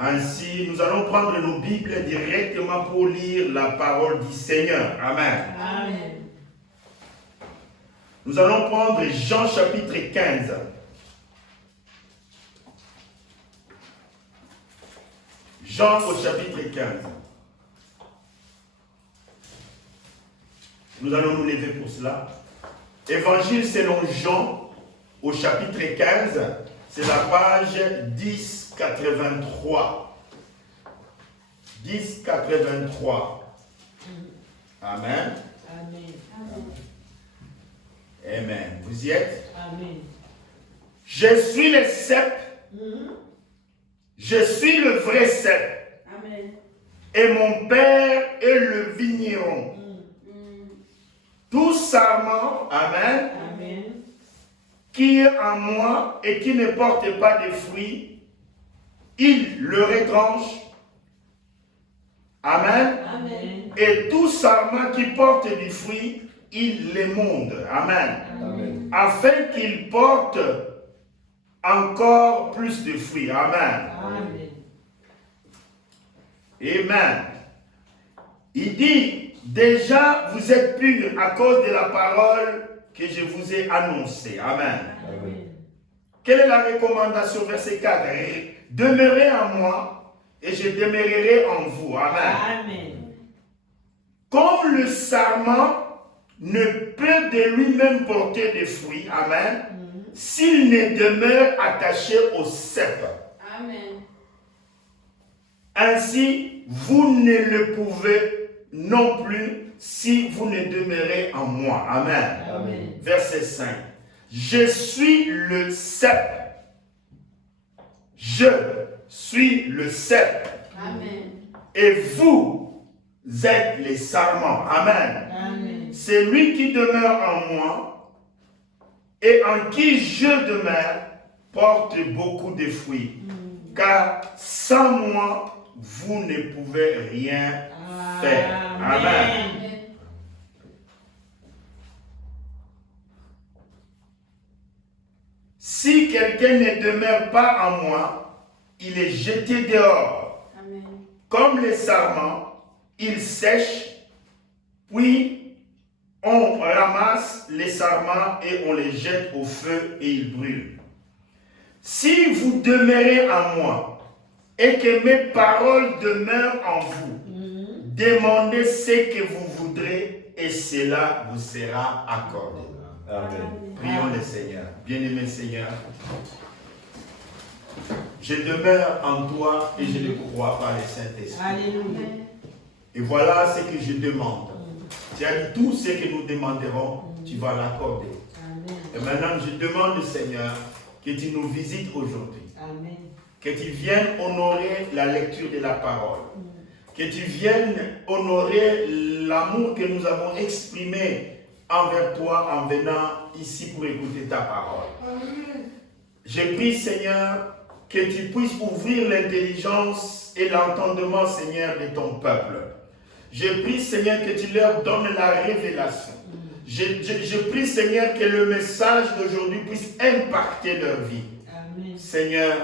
Ainsi, nous allons prendre nos Bibles directement pour lire la parole du Seigneur. Amen. Amen. Nous allons prendre Jean chapitre 15. Jean au chapitre 15. Nous allons nous lever pour cela. Évangile selon Jean au chapitre 15, c'est la page 1083. 1083. Amen. Amen. Amen. Vous y êtes? Amen. Je suis le cep. Je suis le vrai cep. Amen. Et mon père est le vigneron. Tout sarment, amen, Amen. qui est en moi et qui ne porte pas de fruits, il le retranche. Amen. Amen. Et tout sarment qui porte du fruit, il l'émonde. Amen. Amen. Afin qu'il porte encore plus de fruits. Amen. Amen. Amen. Il dit, déjà vous êtes purs à cause de la parole que je vous ai annoncée. Amen. Amen. Quelle est la recommandation? Verset 4. Demeurez en moi et je demeurerai en vous. Amen. Amen. Comme le sarment ne peut de lui-même porter de fruits, amen, s'il ne demeure attaché au cep. Amen. Ainsi, vous ne le pouvez non plus si vous ne demeurez en moi. Amen. Amen. Verset 5. Je suis le cep. Je suis le cep. Amen. Et vous êtes les sarments. Amen. Amen. C'est lui qui demeure en moi et en qui je demeure porte beaucoup de fruits. Car sans moi, vous ne pouvez rien faire. Amen. Amen. Si quelqu'un ne demeure pas en moi, il est jeté dehors. Amen. Comme les sarments, il sèche, puis on ramasse les sarments et on les jette au feu et ils brûlent. Si vous demeurez en moi et que mes paroles demeurent en vous, demandez ce que vous voudrez et cela vous sera accordé. Amen. Prions le Seigneur. Bien-aimé Seigneur, je demeure en toi et je le crois par le Saint-Esprit. Alléluia. Et voilà ce que je demande. Tu as dit tout ce que nous demanderons, tu vas l'accorder. Amen. Et maintenant, je demande, Seigneur, que tu nous visites aujourd'hui. Amen. Que tu viennes honorer la lecture de la parole. Que tu viennes honorer l'amour que nous avons exprimé envers toi en venant ici pour écouter ta parole. Je prie, Seigneur, que tu puisses ouvrir l'intelligence et l'entendement, Seigneur, de ton peuple. Je prie, Seigneur, que tu leur donnes la révélation. Je prie, Seigneur, que le message d'aujourd'hui puisse impacter leur vie. Amen. Seigneur,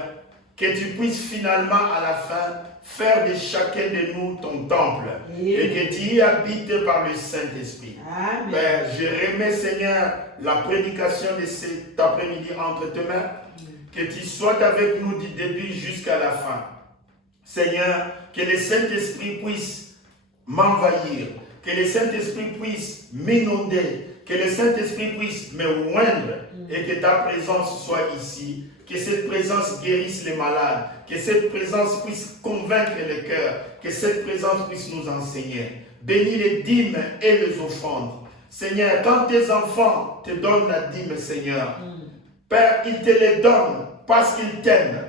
que tu puisses finalement, à la fin, faire de chacun de nous ton temple. Et que tu y habites par le Saint-Esprit. Amen. Père, je remets, Seigneur, la prédication de cet après-midi entre tes mains. Que tu sois avec nous du début jusqu'à la fin. Seigneur, que le Saint-Esprit puisse m'envahir. Que le Saint-Esprit puisse m'inonder. Que le Saint-Esprit puisse me oindre. Et que ta présence soit ici. Que cette présence guérisse les malades. Que cette présence puisse convaincre les cœurs. Que cette présence puisse nous enseigner. Bénis les dîmes et les offrandes. Seigneur, quand tes enfants te donnent la dîme, Seigneur, Père, ils te les donnent parce qu'ils t'aiment.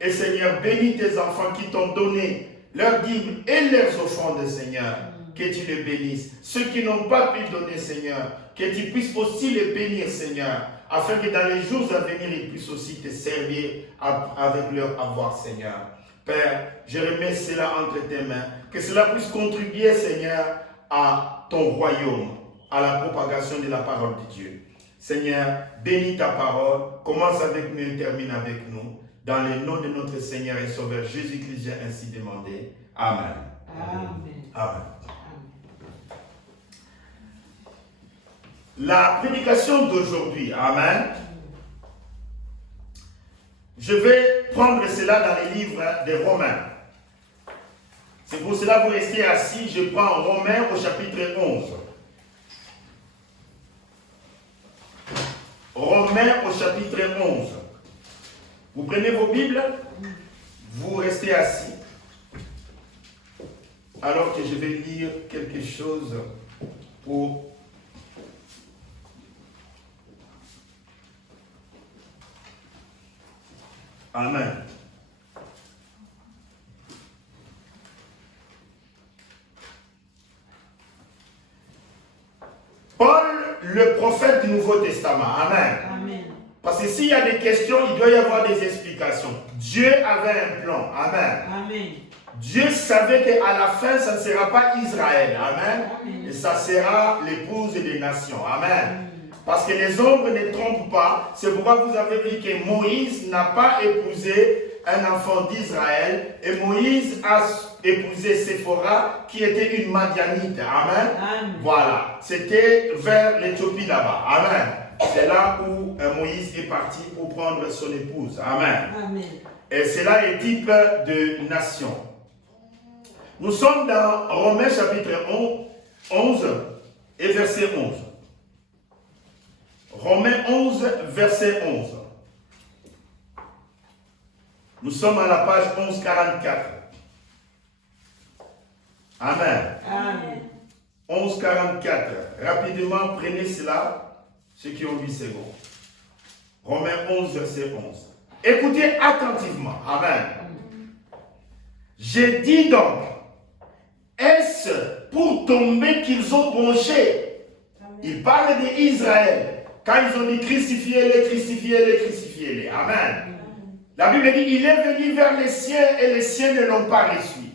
Et Seigneur, bénis tes enfants qui t'ont donné leurs dîmes et leurs offrandes, Seigneur. que tu les bénisses. Ceux qui n'ont pas pu donner, Seigneur, que tu puisses aussi les bénir, Seigneur, afin que dans les jours à venir, ils puissent aussi te servir avec leur avoir, Seigneur. Père, je remets cela entre tes mains, que cela puisse contribuer, Seigneur, à ton royaume, à la propagation de la parole de Dieu. Seigneur, bénis ta parole, commence avec nous et termine avec nous. Dans le nom de notre Seigneur et Sauveur Jésus-Christ, j'ai ainsi demandé. Amen. Amen. Amen. La prédication d'aujourd'hui, amen. Je vais prendre cela dans les livres des Romains. C'est pour cela que vous restez assis. Je prends Romains au chapitre 11. Romains au chapitre 11. Vous prenez vos Bibles, vous restez assis. Alors que je vais lire quelque chose pour... Amen. Paul, le prophète du Nouveau Testament. Amen. Amen. Parce que s'il y a des questions, il doit y avoir des explications. Dieu avait un plan. Amen. Amen. Dieu savait qu'à la fin, ça ne sera pas Israël. Amen. Amen. Et ça sera l'épouse des nations. Amen. Parce que les ombres ne trompent pas. C'est pourquoi vous avez vu que Moïse n'a pas épousé un enfant d'Israël. Et Moïse a épousé Séphora, qui était une Madianite. Amen. Amen. Voilà. C'était vers l'Éthiopie là-bas. Amen. C'est là où Moïse est parti pour prendre son épouse. Amen. Amen. Et cela est type de nation. Nous sommes dans Romains chapitre 11 et verset 11. Romains 11, verset 11. Nous sommes à la page 1144. Amen. Amen. 1144. Rapidement, prenez cela, ceux qui ont 8 secondes. Romains 11, verset 11. Écoutez attentivement. Amen. J'ai dit donc, est-ce pour tomber qu'ils ont bronché? Il parle d'Israël. Quand ils ont dit crucifiez-les, crucifiez-les, crucifiez-les. Amen. La Bible dit, il est venu vers les siens et les siens ne l'ont pas reçu.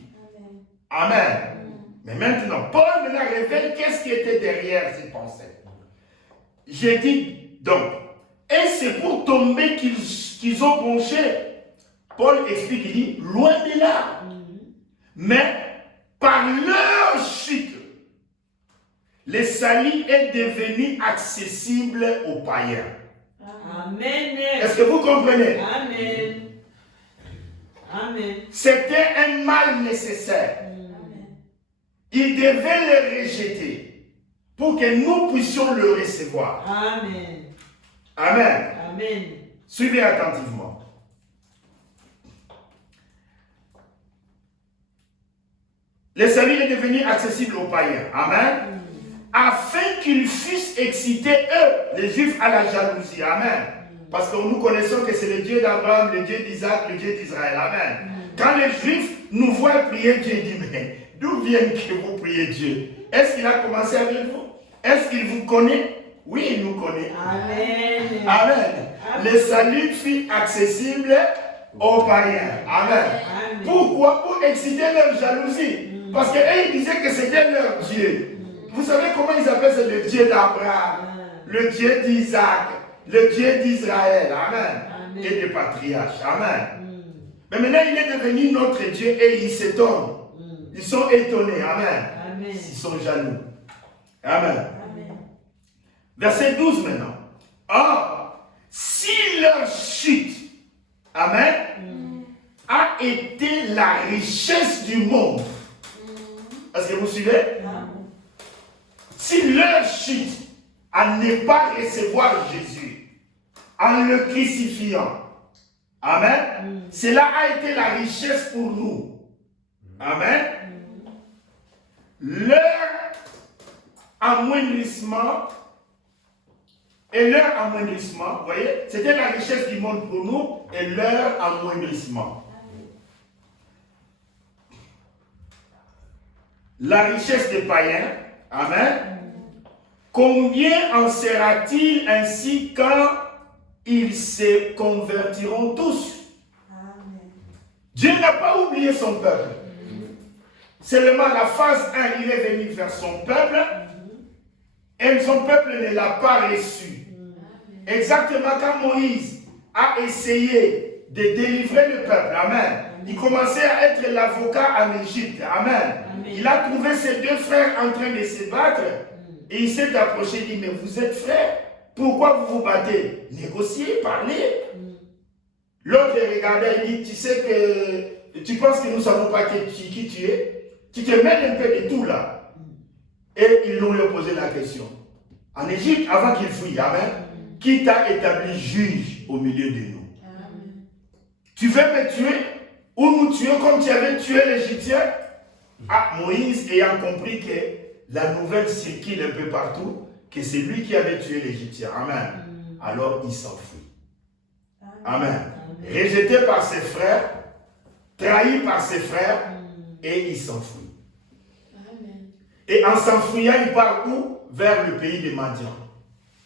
Amen. Mais maintenant, Paul me révèle qu'est-ce qui était derrière ces pensées. J'ai dit donc, et c'est pour tomber qu'ils ont bronché. Paul explique, il dit, loin de là. Mais par leur chute, le salut est devenu accessible aux païens. Amen. Est-ce que vous comprenez? Amen. Amen. C'était un mal nécessaire. Il devait le rejeter pour que nous puissions le recevoir. Amen. Amen. Amen. Suivez attentivement. Le salut est devenu accessible aux païens. Amen. Afin qu'ils fussent excités, eux, les Juifs, à la jalousie. Amen. Parce que nous connaissons que c'est le Dieu d'Abraham, le Dieu d'Isaac, le Dieu d'Israël. Amen. Quand les Juifs nous voient prier Dieu, ils disent, mais d'où viennent que vous priez Dieu? Est-ce qu'il a commencé avec vous? Est-ce qu'il vous connaît? Oui, il nous connaît. Amen. Amen. Le salut fut accessible aux païens. Amen. Amen. Pourquoi? Pour exciter leur jalousie. Parce qu'eux, ils disaient que c'était leur Dieu. Vous savez comment ils appellent ça? Le Dieu d'Abraham, le Dieu d'Isaac, le Dieu d'Israël. Amen. Amen. Et des patriarches. Amen. Mais maintenant, il est devenu notre Dieu et ils s'étonnent. Ils sont étonnés. Amen. Amen. Ils sont jaloux. Amen. Amen. Verset 12 maintenant. Or, si leur chute, amen, a été la richesse du monde. Est-ce que vous suivez? Si leur chute à ne pas recevoir Jésus en le crucifiant, amen, cela a été la richesse pour nous. Amen. Leur amoindrissement et leur amoindrissement, vous voyez, c'était la richesse du monde pour nous et leur amoindrissement. la richesse des païens. Amen. Combien en sera-t-il ainsi quand ils se convertiront tous? Dieu n'a pas oublié son peuple. Seulement la phase 1, il est venu vers son peuple et son peuple ne l'a pas reçu. Exactement quand Moïse a essayé de délivrer le peuple. Amen. Il commençait à être l'avocat en Égypte. Amen. Il a trouvé ses deux frères en train de se battre et il s'est approché et dit, mais vous êtes frères, pourquoi vous vous battez? Négociez, parlez. L'autre regardait et dit, tu sais que tu penses que nous ne savons pas qui tu es? Tu te mêles un peu de tout là. Et ils lui ont posé la question. En Égypte, avant qu'il fuit, amen, qui t'a établi juge au milieu de nous? Amen. Tu veux me tuer ou nous tuer comme tu avais tué l'Égyptien? Ah, Moïse ayant compris que la nouvelle circule un peu partout, que c'est lui qui avait tué l'Égyptien. Amen. Alors il s'enfuit. Amen. Rejeté par ses frères, trahi par ses frères, et il s'enfuit. Et en s'enfuyant, il part où? Vers le pays de Madian.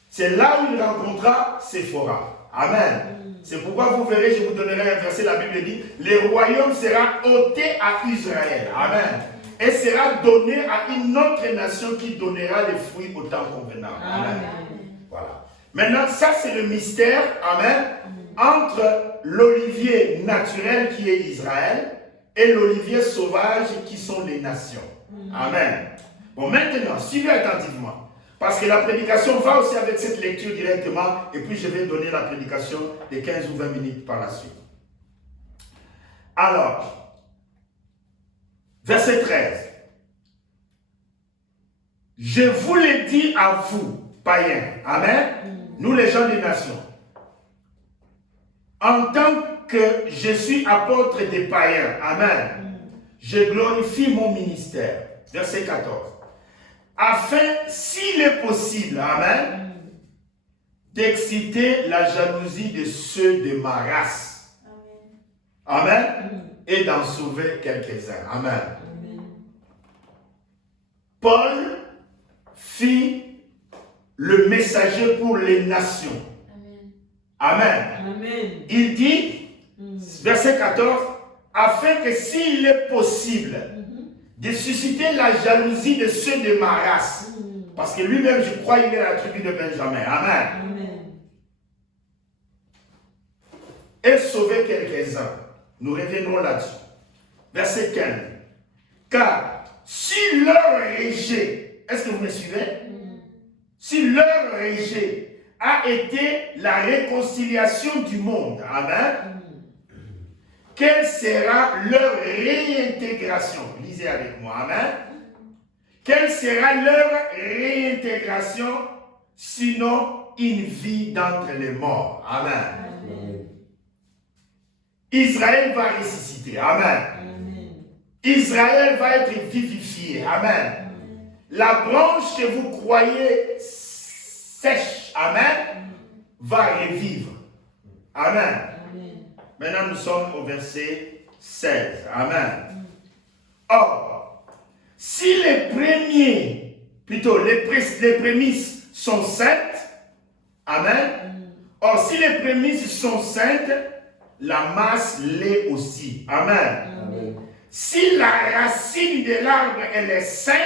C'est là où il rencontra Séphora. Amen. C'est pourquoi vous verrez, je vous donnerai un verset, la Bible dit, le royaume sera ôté à Israël. Amen. Et sera donné à une autre nation qui donnera les fruits au temps convenable. Amen. Voilà. Maintenant, ça c'est le mystère, amen, entre l'olivier naturel qui est Israël et l'olivier sauvage qui sont les nations. Amen. Bon, maintenant, suivez attentivement. Parce que la prédication va aussi avec cette lecture directement. Et puis, je vais donner la prédication de 15 ou 20 minutes par la suite. Alors, verset 13. Je vous l'ai dit à vous, païens. Amen. Nous, les gens des nations. En tant que je suis apôtre des païens. Amen. Je glorifie mon ministère. Verset 14. Afin, s'il est possible, amen, d'exciter la jalousie de ceux de ma race. Amen. Et d'en sauver quelques-uns. Amen. Paul fit le messager pour les nations. Amen. Il dit, verset 14, afin que s'il est possible de susciter la jalousie de ceux de ma race. Parce que lui-même, je crois, il est la tribu de Benjamin. Amen. Et sauver quelques-uns. Nous reviendrons là-dessus. Verset 15. Car si leur rejet, est-ce que vous me suivez? Si leur rejet a été la réconciliation du monde, amen, quelle sera leur réintégration? Lisez avec moi, amen. Quelle sera leur réintégration, sinon une vie d'entre les morts? Amen. Amen. Israël va ressusciter. Amen. Amen. Israël va être vivifié. Amen. Amen. La branche que vous croyez sèche, amen, va revivre. Amen. Maintenant, nous sommes au verset 16. Amen. Or, si les premiers, plutôt les prémices sont saintes, amen. Or, si les prémices sont saintes, la masse l'est aussi. Amen. Amen. Si la racine de l'arbre, elle est sainte,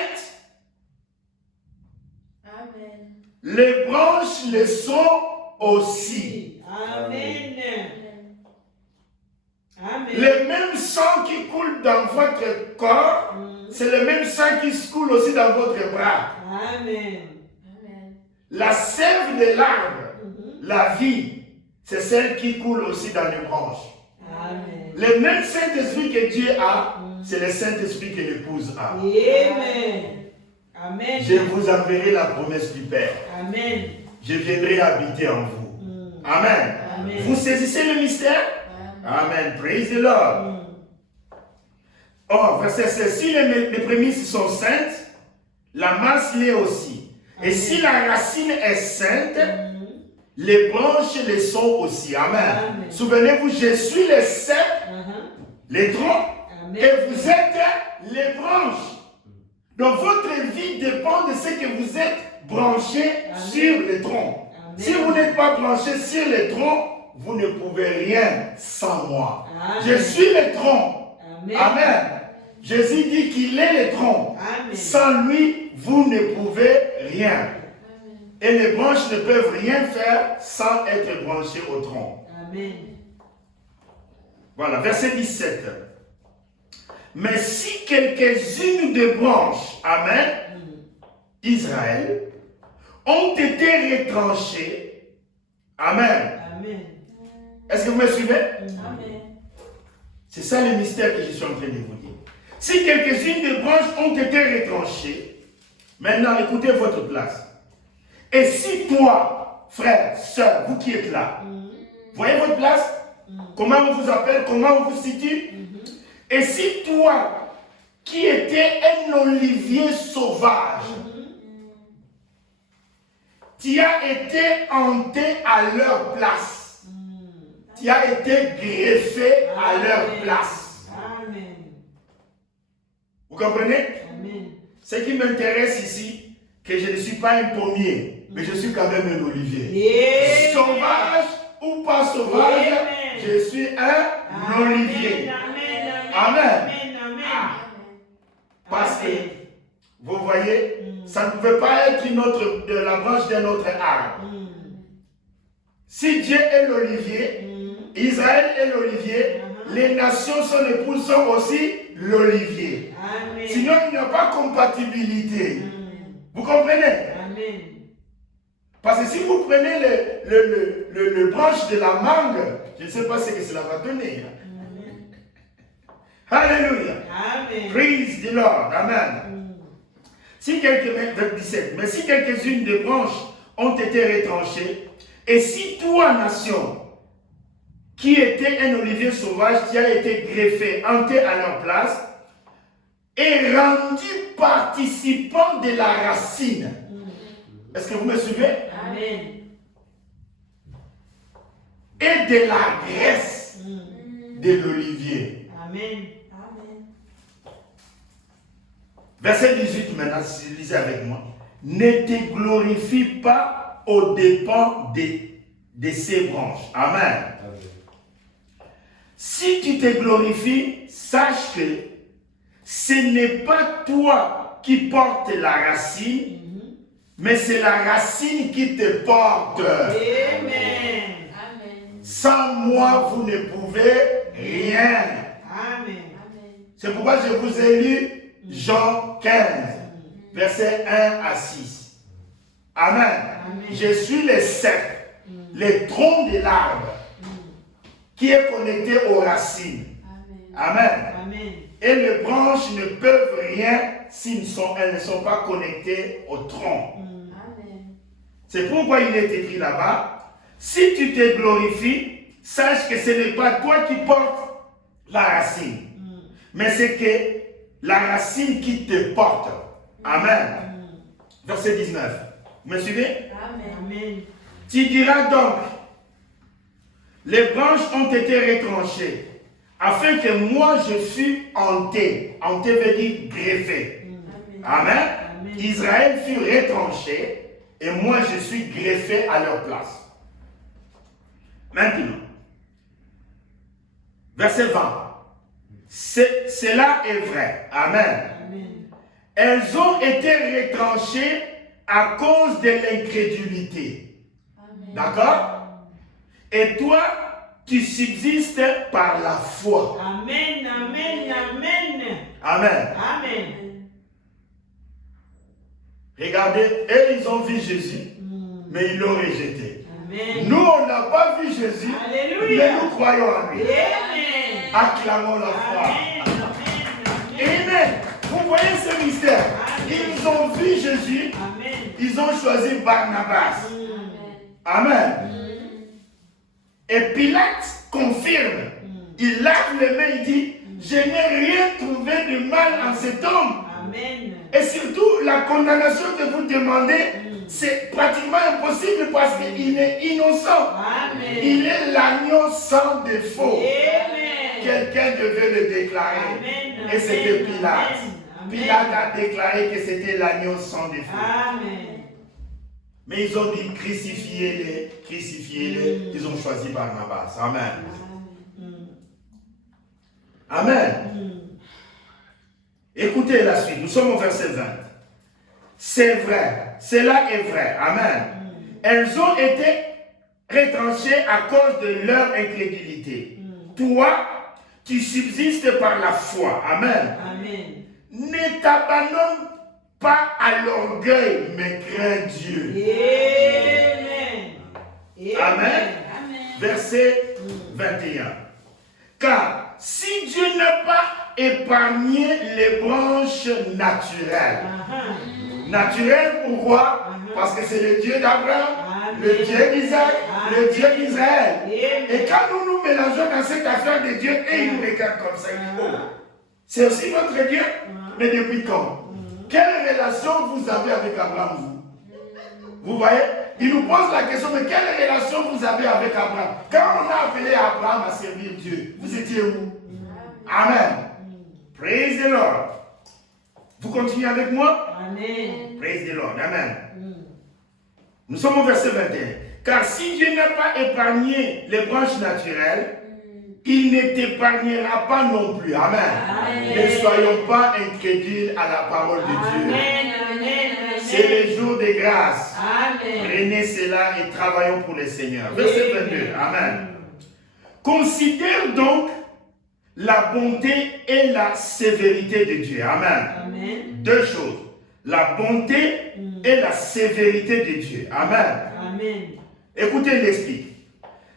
amen, les branches le sont aussi. Amen. Amen. Le même sang qui coule dans votre corps, c'est le même sang qui se coule aussi dans votre bras. Amen. La sève de l'arbre, la vie, c'est celle qui coule aussi dans les branches. Amen. Le même Saint-Esprit que Dieu a, c'est le Saint-Esprit que l'épouse a. Amen. Amen. Je vous enverrai la promesse du Père. Amen. Je viendrai habiter en vous. Amen. Amen. Vous saisissez le mystère? Amen. Praise the Lord. Or, verset 16, si les prémices sont saintes, la masse l'est aussi. Amen. Et si la racine est sainte, les branches le sont aussi. Amen. Amen. Souvenez-vous, je suis le cep, les troncs, et vous êtes les branches. Donc votre vie dépend de ce que vous êtes branché sur le tronc. Amen. Si vous n'êtes pas branché sur le tronc, vous ne pouvez rien sans moi. Amen. Je suis le tronc. Amen. Amen. Jésus dit qu'il est le tronc. Amen. Sans lui, vous ne pouvez rien. Amen. Et les branches ne peuvent rien faire sans être branchées au tronc. Amen. Voilà, verset 17. Mais si quelques-unes des branches, Amen, Israël, ont été retranchées, Amen. Amen. Est-ce que vous me suivez? Amen. C'est ça le mystère que je suis en train de vous dire. Si quelques-unes des branches ont été retranchées, maintenant écoutez votre place. Et si toi, frère, soeur, vous qui êtes là, voyez votre place? Comment on vous appelle? Comment on vous situe? Et si toi, qui étais un olivier sauvage, tu as été hanté à leur place. Tu as été greffé à leur place. Amen. Vous comprenez? Amen. Ce qui m'intéresse ici, que je ne suis pas un pommier, mais je suis quand même un olivier. Sauvage ou pas sauvage, je suis un olivier. Amen. Parce que, vous voyez, ça ne pouvait pas être de la branche d'un autre arbre. Si Dieu est l'olivier, Israël est l'olivier, les nations, son épouse, sont aussi l'olivier. Sinon, il n'y a pas compatibilité. Vous comprenez? Amen. Parce que si vous prenez le branche de la mangue, je ne sais pas ce que cela va donner. Alléluia. Amen. Praise the Lord. Amen. Si mais si quelques-unes des branches ont été retranchées, et si toi, nation, qui était un olivier sauvage, qui a été greffé, hanté à leur place, et rendu participant de la racine. Est-ce que vous me suivez? Amen. Et de la graisse de l'olivier. Amen. Verset 18 maintenant, si vous lisez avec moi. Ne te glorifie pas aux dépens de ces branches. Amen. Amen. Si tu te glorifies, sache que ce n'est pas toi qui portes la racine, mais c'est la racine qui te porte. Amen. Sans moi, vous ne pouvez rien. Amen. C'est pourquoi je vous ai lu Jean 15, versets 1 à 6. Amen. Amen. Je suis le cep, le tronc de l'arbre, qui est connecté aux racines. Amen. Amen. Et les branches ne peuvent rien si elles ne sont pas connectées au tronc. Amen. C'est pourquoi il est écrit là-bas, si tu te glorifies, sache que ce n'est pas toi qui portes la racine, mais c'est que la racine qui te porte. Amen. Verset 19. Vous me suivez? Amen. Tu diras donc, les branches ont été retranchées, afin que moi je fus hanté. Hanté veut dire greffé. Amen. Amen. Israël fut retranché, et moi je suis greffé à leur place. Maintenant, verset 20. Cela est vrai. Amen. Amen. Elles ont été retranchées à cause de l'incrédulité. D'accord? Et toi, tu subsistes par la foi. Amen, amen, amen. Amen. Amen. Regardez, eux, ils ont vu Jésus, mais ils l'ont rejeté. Amen. Nous, on n'a pas vu Jésus, Alléluia. Mais nous croyons en lui. Amen. Acclamons la foi. Amen. Amen. Vous voyez ce mystère? Amen. Ils ont vu Jésus, Amen. Ils ont choisi Barnabas. Amen. Amen. Et Pilate confirme. Il lave les mains, il dit, je n'ai rien trouvé de mal en cet homme. Amen. Et surtout, la condamnation que vous demandez, c'est pratiquement impossible parce qu'il est innocent. Amen. Il est l'agneau sans défaut. Amen. Quelqu'un devait le déclarer. Amen. Et c'était Pilate. Pilate a déclaré que c'était l'agneau sans défaut. Amen. Mais ils ont dit crucifiez-les, crucifiez-les. Ils ont choisi Barnabas. Amen. Amen. Écoutez la suite. Nous sommes au verset 20. C'est vrai. Cela est vrai. Amen. Elles ont été retranchées à cause de leur incrédulité. Toi, tu subsistes par la foi. Amen. Amen. Ne t'abandonne pas à l'orgueil, mais crains Dieu. Amen. Amen. Verset 21. Car si Dieu n'a pas épargné les branches naturelles. Naturelles pourquoi? Parce que c'est le Dieu d'Abraham, le Dieu d'Isaac, le Dieu d'Israël. Et quand nous nous mélangeons dans cette affaire de Dieu, et il nous regarde comme ça, il dit, oh, c'est aussi votre Dieu? Mais depuis quand? Quelle relation vous avez avec Abraham, vous? Vous voyez? Il nous pose la question, mais quelle relation vous avez avec Abraham? Quand on a appelé Abraham à servir Dieu, vous étiez où? Amen. Praise the Lord. Vous continuez avec moi? Amen. Praise the Lord. Amen. Nous sommes au verset 21. Car si Dieu n'a pas épargné les branches naturelles, il ne t'épargnera pas non plus. Amen. Amen. Ne soyons pas incrédules à la parole de Dieu. Amen. C'est le jour de grâce. Amen. Prenez cela et travaillons pour le Seigneur. Verset 22. Amen. Considère donc la bonté et la sévérité de Dieu. Amen. Amen. Deux choses. La bonté et la sévérité de Dieu. Amen. Amen. Écoutez, il explique.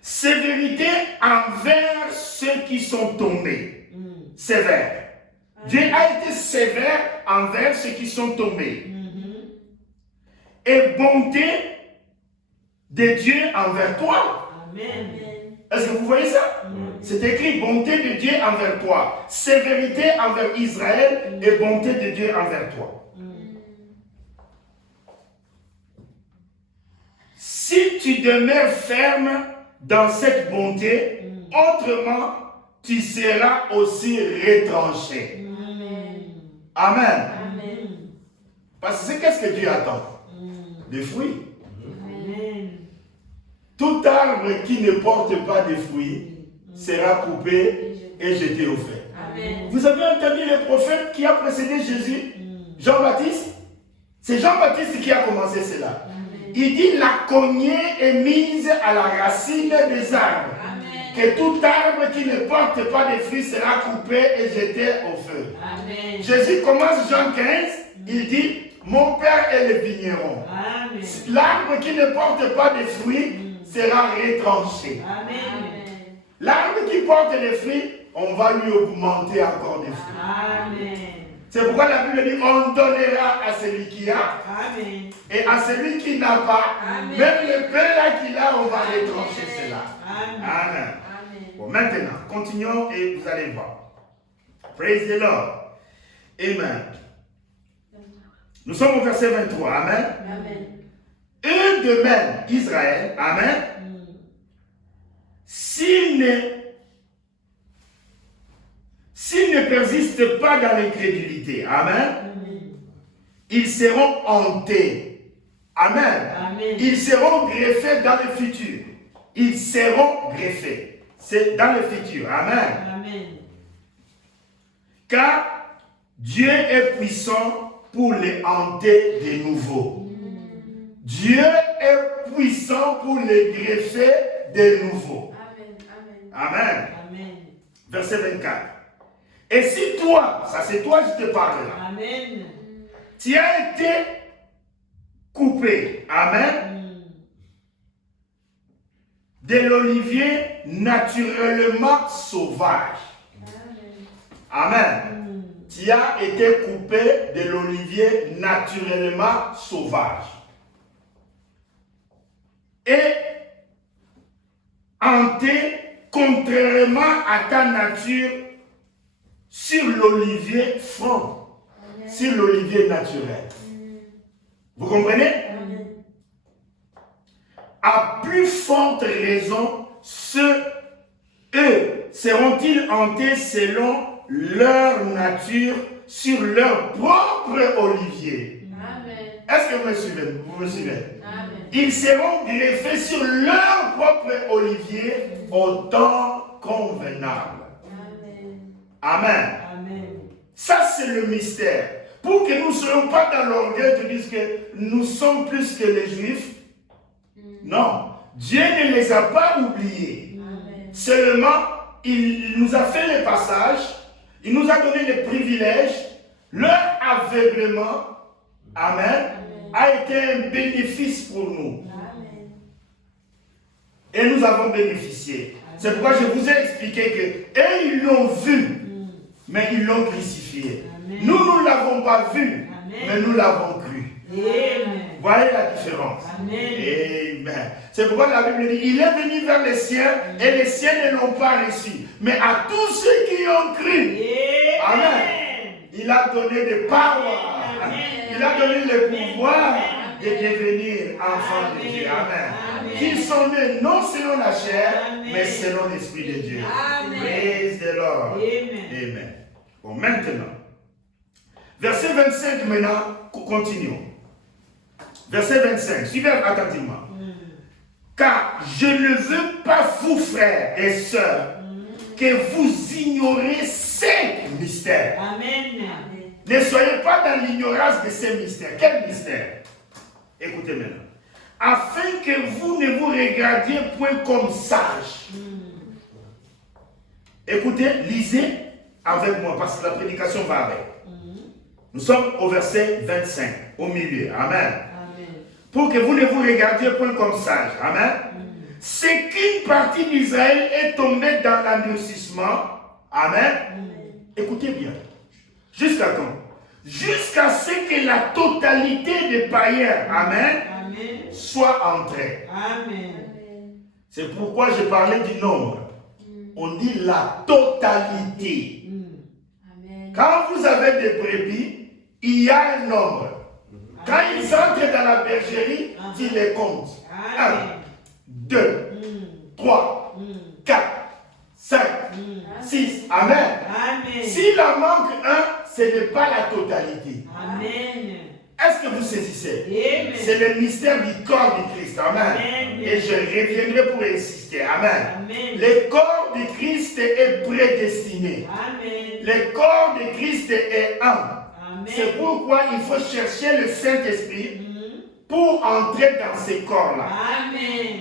Sévérité envers ceux qui sont tombés. Sévère. Dieu a été sévère envers ceux qui sont tombés. Et bonté de Dieu envers toi. Amen. Est-ce que vous voyez ça? C'est écrit bonté de Dieu envers toi. Sévérité envers Israël et bonté de Dieu envers toi. Si tu demeures ferme dans cette bonté, autrement, tu seras aussi retranché. Amen. Amen. Parce que qu'est-ce que Dieu attend? Des fruits. Amen. Tout arbre qui ne porte pas de fruits sera coupé et jeté au feu. Amen. Vous avez entendu le prophète qui a précédé Jésus? Jean-Baptiste? C'est Jean-Baptiste qui a commencé cela. Il dit la cognée est mise à la racine des arbres. Amen. Que tout arbre qui ne porte pas de fruits sera coupé et jeté au feu. Amen. Jésus commence Jean 15, il dit mon Père est le vigneron. Amen. L'arbre qui ne porte pas de fruits sera retranché. Amen. L'arbre qui porte des fruits, on va lui augmenter encore des fruits. Amen. C'est pourquoi la Bible dit on donnera à celui qui a Amen. et à celui qui n'a pas. Amen. Même le pain là qu'il a, on va retrancher cela. Amen. Amen. Bon, maintenant, continuons et vous allez voir. Praise the Lord. Amen. Nous sommes au verset 23. Amen. Amen. Eux de même, Israël, Amen, s'ils ne persistent pas dans l'incrédulité, Amen, ils seront hantés. Amen. Amen. Ils seront greffés dans le futur. Ils seront greffés. C'est dans le futur. Amen. Amen. Car Dieu est puissant pour les hanter de nouveau. Dieu est puissant pour les greffer de nouveau. Amen. Amen. Verset 24. Et si toi, ça c'est toi, je te parle là, Amen. tu as été coupé, amen, de l'olivier naturellement sauvage. Amen. Tu as été coupé de l'olivier naturellement sauvage. Et hanté contrairement à ta nature sur l'olivier franc, sur l'olivier naturel. Vous comprenez? À plus forte raison, eux seront-ils hantés selon leur nature sur leur propre olivier. Amen. Est-ce que vous me suivez? Vous me suivez? Amen. Ils seront greffés sur leur propre olivier au temps convenable. Amen. Amen. Amen. Ça, c'est le mystère. Pour que nous ne soyons pas dans l'orgueil de dire que nous sommes plus que les Juifs. Non. Dieu ne les a pas oubliés. Amen. Seulement, il nous a fait les passages, il nous a donné les privilèges, leur aveuglement, amen, a été un bénéfice pour nous. Amen. Et nous avons bénéficié. C'est pourquoi je vous ai expliqué que eux, ils l'ont vu, mais ils l'ont crucifié. Amen. Nous, nous ne l'avons pas vu, Amen. mais nous l'avons cru. Amen. Voyez la différence. Amen. Amen. C'est pourquoi la Bible dit, il est venu vers les siens et les siens ne l'ont pas reçu. Mais à tous ceux qui ont cru, amen, il a donné des paroles. Amen. Il a donné le pouvoir Amen. de devenir enfants de Dieu. Amen. Amen. Qui sont nés non selon la chair, Amen. mais selon l'Esprit de Dieu. Amen. Praise the Lord. Amen. Amen. Bon, maintenant, verset 25 maintenant, continuons. Verset 25, suivez attentivement. Car je ne veux pas vous, frères et sœurs, que vous ignorez ces mystères. Amen. Ne soyez pas dans l'ignorance de ces mystères. Quel mystère? Écoutez maintenant. Afin que vous ne vous regardiez point comme sages. Écoutez, lisez avec moi parce que la prédication va avec. Nous sommes au verset 25, au milieu. Amen. Pour que vous ne vous regardiez point comme sages. Amen. C'est qu'une partie d'Israël est tombée dans l'endurcissement. Amen. Écoutez bien. Jusqu'à quand? Jusqu'à ce que la totalité des païens, amen, soit entrée. Amen. C'est pourquoi je parlais du nombre. On dit la totalité. Amen. Quand vous avez des brebis, il y a un nombre. Quand ils entrent dans la bergerie, tu les comptes. 1, 2, 3, 4, 5, 6. Amen. Amen. S'il en manque un, ce n'est pas la totalité. Amen. Est-ce que vous saisissez? Amen. C'est le mystère du corps du Christ. Amen. Amen. Et je reviendrai pour insister. Amen. Amen. Le corps de Christ est prédestiné. Amen. Le corps de Christ est un. Amen. C'est pourquoi il faut chercher le Saint-Esprit pour entrer dans ces corps-là. Amen.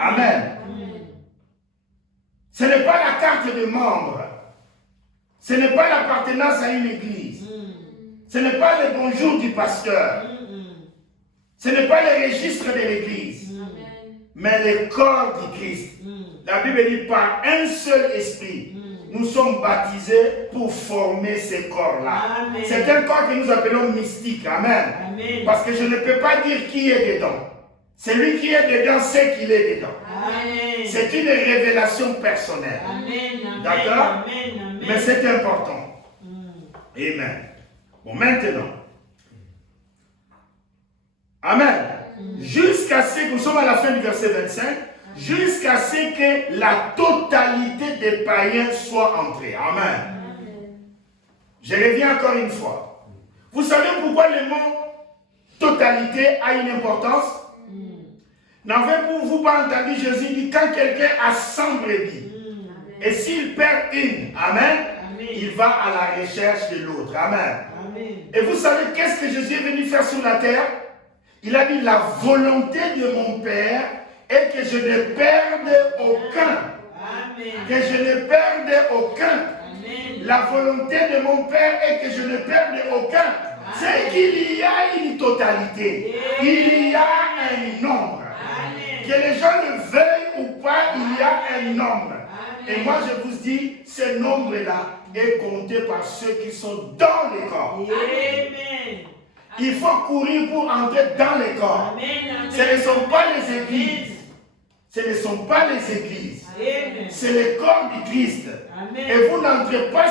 Amen. Ce n'est pas la carte de membre. Ce n'est pas l'appartenance à une église. Ce n'est pas le bonjour du pasteur. Ce n'est pas le registre de l'église. Mais le corps du Christ. La Bible dit par un seul esprit. Nous sommes baptisés pour former ces corps-là. Amen. C'est un corps que nous appelons mystique. Amen. Amen. Parce que je ne peux pas dire qui est dedans. Celui qui est dedans sait qu'il est dedans. Amen. C'est une révélation personnelle. Amen. D'accord? Amen. Mais c'est important. Amen. Bon, maintenant. Amen. Jusqu'à ce que nous sommes à la fin du verset 25. Jusqu'à ce que la totalité des païens soit entrée. Amen. Je reviens encore une fois. Vous savez pourquoi le mot totalité a une importance? N'avez-vous pas entendu Jésus dire quand quelqu'un a 100 brebis et s'il perd une, amen, il va à la recherche de l'autre. Amen. Et vous savez qu'est-ce que Jésus est venu faire sur la terre? Il a dit la volonté de mon Père est que je ne perde aucun. Que je ne perde aucun. La volonté de mon Père est que je ne perde aucun. C'est qu'il y a une totalité. Il y a un nombre. Que les gens le veuillent ou pas, il y a un nombre. Et moi je vous dis, ce nombre-là est compté par ceux qui sont dans le corps. Il faut courir pour entrer dans le corps. Ce ne sont pas les églises. Ce ne sont pas les églises. C'est le corps du Christ. Et vous n'entrez pas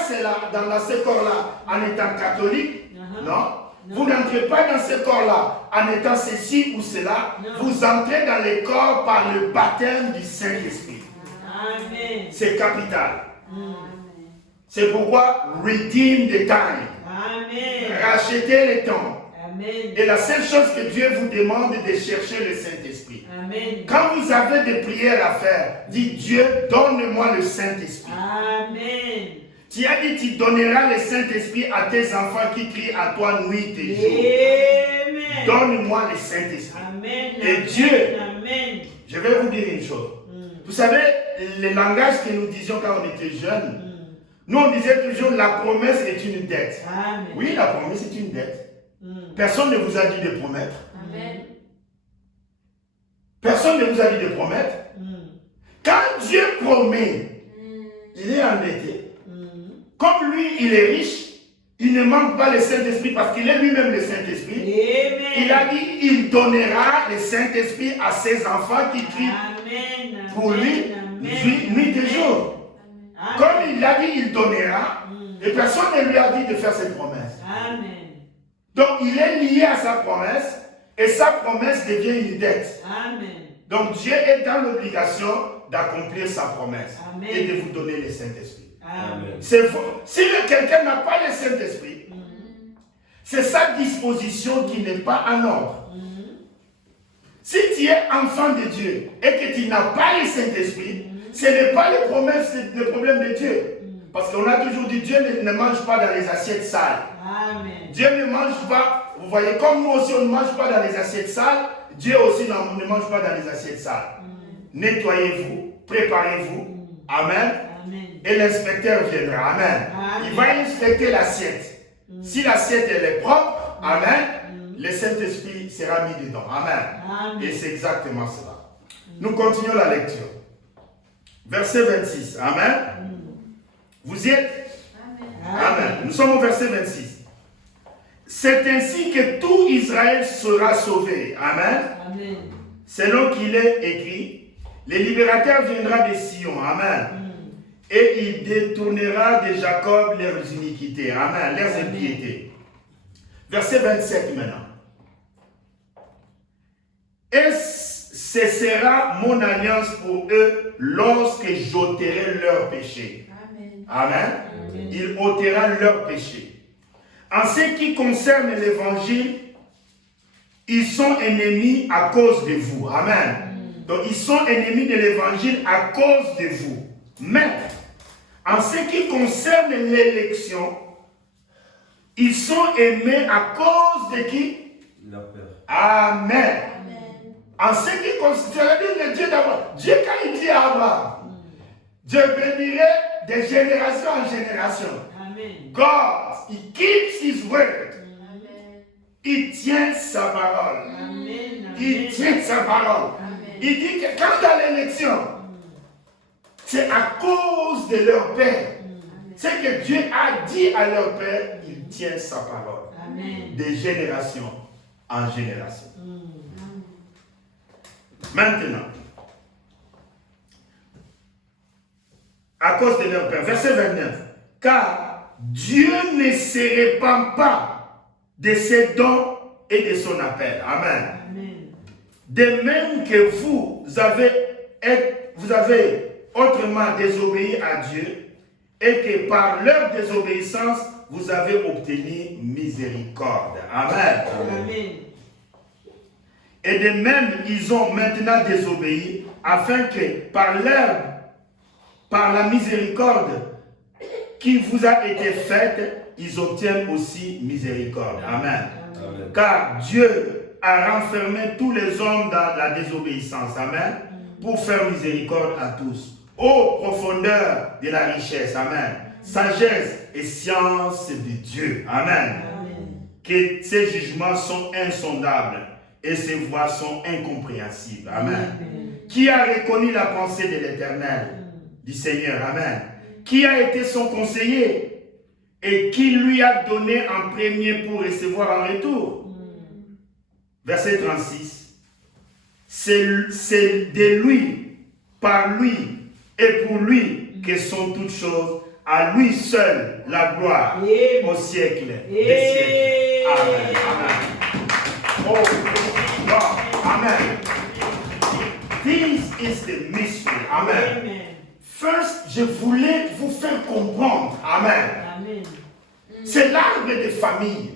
dans ce corps-là en étant catholique. Non. Vous n'entrez pas dans ce corps-là en étant ceci ou cela. Vous entrez dans le corps par le baptême du Saint-Esprit. C'est capital. C'est pourquoi redeem the time. Amen. Rachetez le temps. Amen. Et la seule chose que Dieu vous demande est de chercher le Saint-Esprit. Amen. Quand vous avez des prières à faire, dites Dieu, donne-moi le Saint-Esprit. Amen. Tu as dit, tu donneras le Saint-Esprit à tes enfants qui crient à toi nuit et jour. Amen. Donne-moi le Saint-Esprit. Amen. Et Amen. Dieu, Amen. je vais vous dire une chose. Vous savez, le langage que nous disions quand on était jeunes, nous on disait toujours la promesse est une dette. Amen. Oui, la promesse est une dette. Personne ne vous a dit de promettre. Amen. Personne ne vous a dit de promettre. Quand Dieu promet, il est endetté. Comme lui, il est riche, il ne manque pas le Saint-Esprit parce qu'il est lui-même le Saint-Esprit. Amen. Il a dit, il donnera le Saint-Esprit à ses enfants qui crient Amen. pour lui nuit et jour. Comme il l'a dit, il donnera. Et personne ne lui a dit de faire cette promesse. Amen. Donc il est lié à sa promesse et sa promesse devient une dette. Amen. Donc Dieu est dans l'obligation d'accomplir sa promesse. Amen. Et de vous donner le Saint-Esprit. Amen. C'est faux. Si quelqu'un n'a pas le Saint-Esprit, c'est sa disposition qui n'est pas en ordre. Si tu es enfant de Dieu et que tu n'as pas le Saint-Esprit, ce n'est pas les promesses, le problème de Dieu. Parce qu'on a toujours dit Dieu ne mange pas dans les assiettes sales. Amen. Dieu ne mange pas, vous voyez, comme nous aussi on ne mange pas dans les assiettes sales, Dieu aussi ne mange pas dans les assiettes sales. Nettoyez-vous, préparez-vous. Amen. Amen. Et l'inspecteur viendra. Amen. Amen. Il va inspecter l'assiette. Si l'assiette elle est propre, amen, le Saint-Esprit sera mis dedans. Amen. Amen. Et c'est exactement cela. Nous continuons la lecture. Verset 26. Amen. Vous y êtes? Amen. Nous sommes au verset 26. C'est ainsi que tout Israël sera sauvé. Amen. Amen. Selon qu'il est écrit, le libérateur viendra de Sion. Amen. Et il détournera de Jacob leurs iniquités. Amen. Leurs impiétés. Verset 27 maintenant. Et ce sera mon alliance pour eux lorsque j'ôterai leurs péchés. Amen. Amen. Il ôtera leurs péchés. En ce qui concerne l'évangile, ils sont ennemis à cause de vous. Amen. Donc ils sont ennemis de l'évangile à cause de vous. Mais en ce qui concerne l'élection, ils sont aimés à cause de qui? Leur Père. Amen. En ce qui concerne le Dieu d'abord, Dieu quand il dit à Abraham, Dieu bénirait de génération en génération. Amen. God, He keeps His word. Amen. Il tient sa parole. Amen. Il tient sa parole. Il dit que quand dans l'élection, c'est à cause de leur père. C'est que Dieu a dit à leur père, il tient sa parole. Amen. De génération en génération. Maintenant, à cause de leur père, verset 29, car Dieu ne se répand pas de ses dons et de son appel. Amen. Amen. De même que vous avez autrement désobéi à Dieu et que par leur désobéissance, vous avez obtenu miséricorde. Amen. Amen. Et de même, ils ont maintenant désobéi afin que par la miséricorde qui vous a été faite, ils obtiennent aussi miséricorde. Amen. Amen. Car Dieu a renfermé tous les hommes dans la désobéissance. Amen. Pour faire miséricorde à tous. Ô profondeur de la richesse. Amen. Sagesse et science de Dieu. Amen. Amen. Que ses jugements sont insondables et ses voies sont incompréhensibles. Amen. Amen. Qui a reconnu la pensée de l'Éternel, du Seigneur? Amen. Qui a été son conseiller et qui lui a donné en premier pour recevoir en retour? Verset 36. C'est de lui, par lui et pour lui que sont toutes choses. À lui seul la gloire au siècle des siècles. Amen. Amen. Oh, God. Amen. This is the mystery. Amen. First, je voulais vous faire comprendre. Amen. Amen. C'est l'arbre des familles.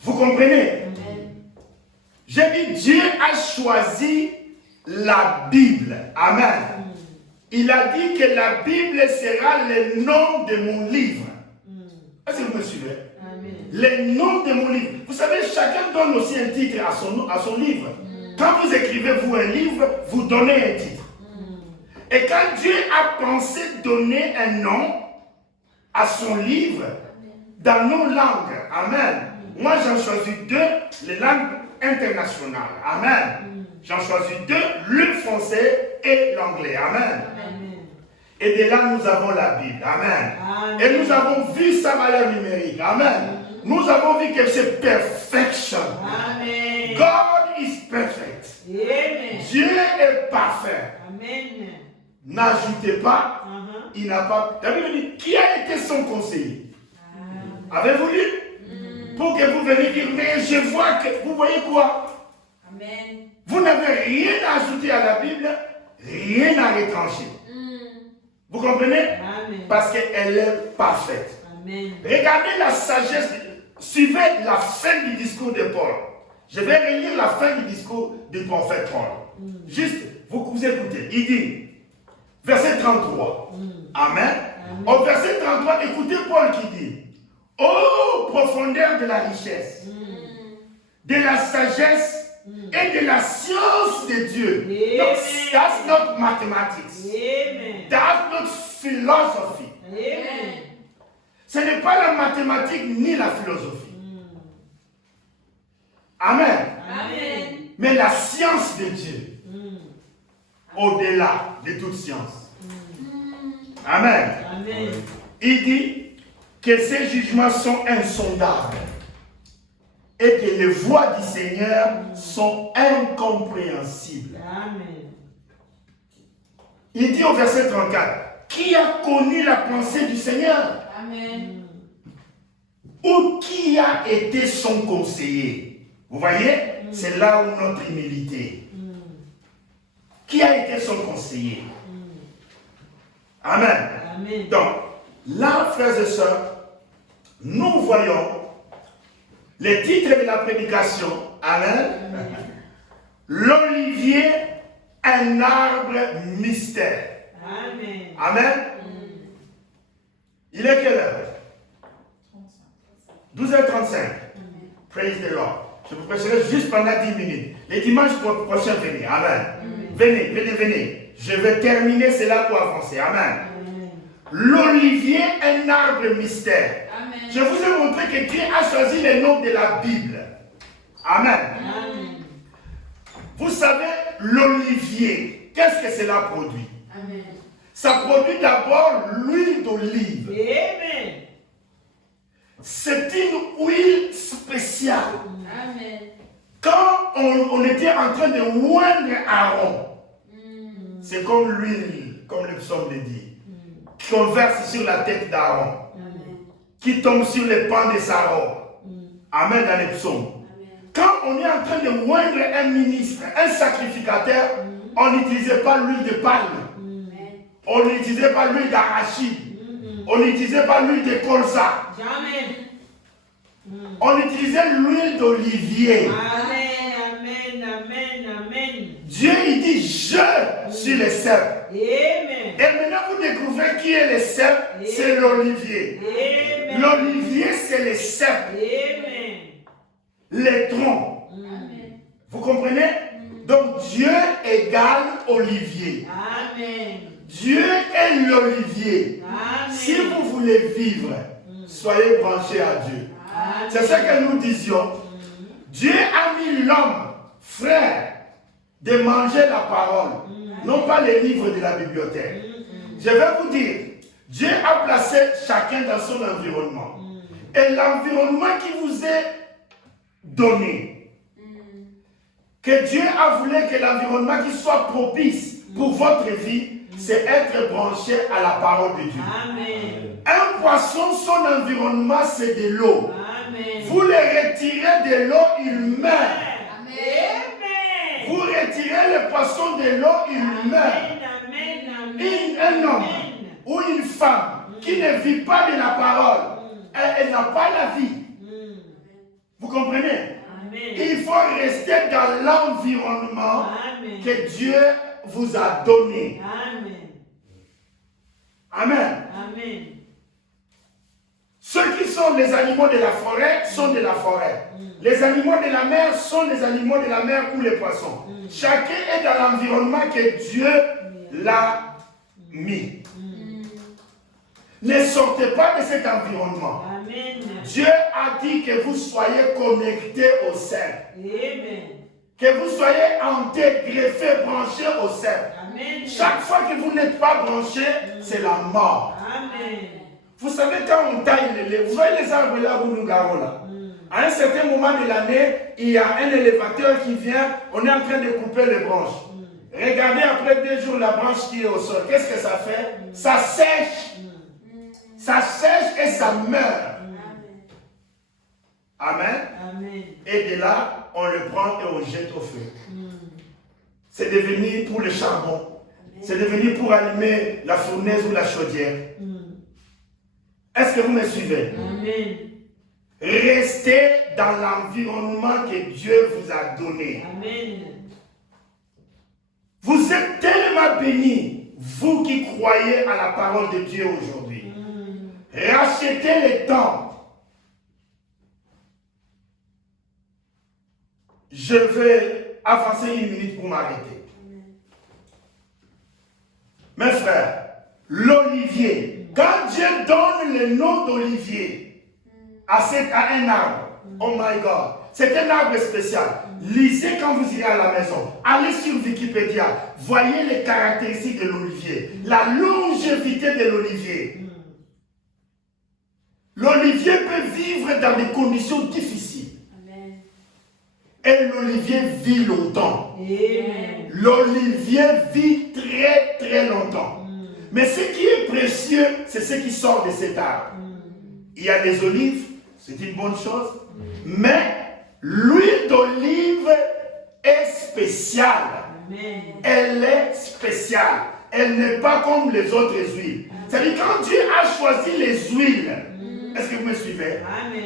Vous comprenez? J'ai dit, Dieu a choisi la Bible. Amen. Il a dit que la Bible sera le nom de mon livre. Est-ce que vous me suivez? Amen. Le nom de mon livre. Vous savez, chacun donne aussi un titre à son livre. Quand vous écrivez vous un livre, vous donnez un titre. Et quand Dieu a pensé donner un nom à son livre, dans nos langues, amen. Moi, j'en choisis deux, les langues internationales. Amen. J'en choisis deux, le français et l'anglais. Amen. Et de là, nous avons la Bible. Amen. Et nous avons vu sa valeur numérique. Amen. Nous avons vu que c'est perfection. Amen. God is perfect. Amen. Dieu est parfait. Amen. N'ajoutez pas, il n'a pas. La Bible dit, qui a été son conseiller? Avez-vous lu? Pour que vous veniez dire, mais je vois que, vous voyez quoi? Amen. Vous n'avez rien à ajouter à la Bible, rien à retrancher. Vous comprenez? Amen. Parce qu'elle est parfaite. Amen. Regardez la sagesse, suivez la fin du discours de Paul. Je vais relire la fin du discours du prophète Paul. Juste, vous écoutez. Il dit, verset 33. Amen. Au verset 33, écoutez Paul qui dit, ô profondeur de la richesse, de la sagesse et de la science de Dieu. Donc, that's not mathematics. Amen. That's not philosophy. Amen. Ce n'est pas la mathématique ni la philosophie. Amen. Amen. Mais la science de Dieu. Au-delà de toute science. Amen. Amen. Il dit que ces jugements sont insondables et que les voies du Seigneur sont incompréhensibles. Amen. Il dit au verset 34, qui a connu la pensée du Seigneur? Amen. Ou qui a été son conseiller? Vous voyez? C'est là où notre humilité. Qui a été son conseiller? Amen. Amen. Donc, là, frères et sœurs, nous voyons les titres de la prédication. Amen. L'olivier, un arbre mystère. Amen. Amen. Il est quelle heure? 12h35. Praise the Lord. Je vous prêcherai juste pendant 10 minutes. Les dimanches prochains, venez. Amen. Venez. Je vais terminer cela pour avancer. Amen. L'olivier, un arbre mystère. Amen. Je vous ai montré que Dieu a choisi les noms de la Bible. Amen. Amen. Vous savez, l'olivier, qu'est-ce que cela produit? Amen. Ça produit d'abord l'huile d'olive. Amen. C'est une huile spéciale. Amen. Quand on était en train de oindre Aaron, c'est comme l'huile, comme le psaume le dit, qu'on verse sur la tête d'Aaron, qui tombe sur les pans de sa robe. Amen dans les psaumes. Quand on est en train de oindre un ministre, un sacrificateur, on n'utilisait pas l'huile de palme. On n'utilisait pas l'huile d'arachide. On n'utilisait pas l'huile de colza. Amen. On utilisait l'huile d'olivier. Amen. Dieu, il dit, je suis le cep. Amen. Et maintenant, vous découvrez qui est le cep, c'est l'olivier. Amen. L'olivier, c'est le cep, Amen. les troncs. Amen. Vous comprenez? Donc, Dieu égale olivier. Amen. Dieu est l'olivier. Amen. Si vous voulez vivre, soyez branchés à Dieu. Amen. C'est ce que nous disions. Dieu a mis l'homme, frère, de manger la parole, non pas les livres de la bibliothèque. Je vais vous dire, Dieu a placé chacun dans son environnement. Et l'environnement qui vous est donné, que Dieu a voulu que l'environnement qui soit propice pour votre vie, c'est être branché à la parole de Dieu. Amen. Un poisson, son environnement, c'est de l'eau. Amen. Vous le retirez de l'eau, il meurt. Amen. Vous retirez le poisson de l'eau, il meurt. Amen. Un homme ou une femme qui ne vit pas de la parole, elle n'a pas la vie. Vous comprenez? Il faut rester dans l'environnement que Dieu vous a donné. Amen. Ceux qui sont les animaux de la forêt sont de la forêt. Les animaux de la mer sont les animaux de la mer ou les poissons. Chacun est dans l'environnement que Dieu l'a mis. Ne sortez pas de cet environnement. Dieu a dit que vous soyez connectés au cercle. Que vous soyez hantés, greffés, branchés au cercle. Chaque fois que vous n'êtes pas branchés, c'est la mort. Vous savez, quand on taille vous voyez les arbres là où nous garons là. À un certain moment de l'année, il y a un élévateur qui vient, on est en train de couper les branches. Regardez après 2 jours la branche qui est au sol. Qu'est-ce que ça fait? Ça sèche. Ça sèche et ça meurt. Amen. Et de là, on le prend et on jette au feu. C'est devenu pour le charbon. C'est devenu pour allumer la fournaise ou la chaudière. Est-ce que vous me suivez? Restez dans l'environnement que Dieu vous a donné. Vous êtes tellement bénis, vous qui croyez à la parole de Dieu aujourd'hui. Rachetez le temps. Je vais avancer 1 minute pour m'arrêter. Mes frères, l'olivier, quand Dieu donne le nom d'olivier à un arbre, oh my God, c'est un arbre spécial. Lisez quand vous irez à la maison. Allez sur Wikipédia. Voyez les caractéristiques de l'olivier. La longévité de l'olivier. L'olivier peut vivre dans des conditions difficiles. Et l'olivier vit longtemps. L'olivier vit très très longtemps. Mais ce qui est précieux, c'est ce qui sort de cet arbre. Il y a des olives, c'est une bonne chose. Mais l'huile d'olive est spéciale. Elle est spéciale. Elle n'est pas comme les autres huiles. C'est-à-dire quand Dieu a choisi les huiles, est-ce que vous me suivez?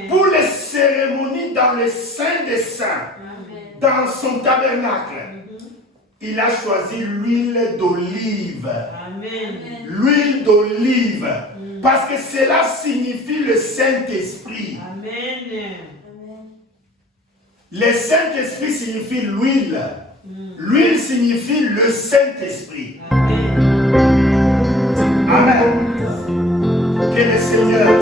Pour les cérémonies dans le Saint des Saints, dans son tabernacle, il a choisi l'huile d'olive. L'huile d'olive. Parce que cela signifie le Saint-Esprit. Le Saint-Esprit signifie l'huile. L'huile signifie le Saint-Esprit. Amen. Que le Seigneur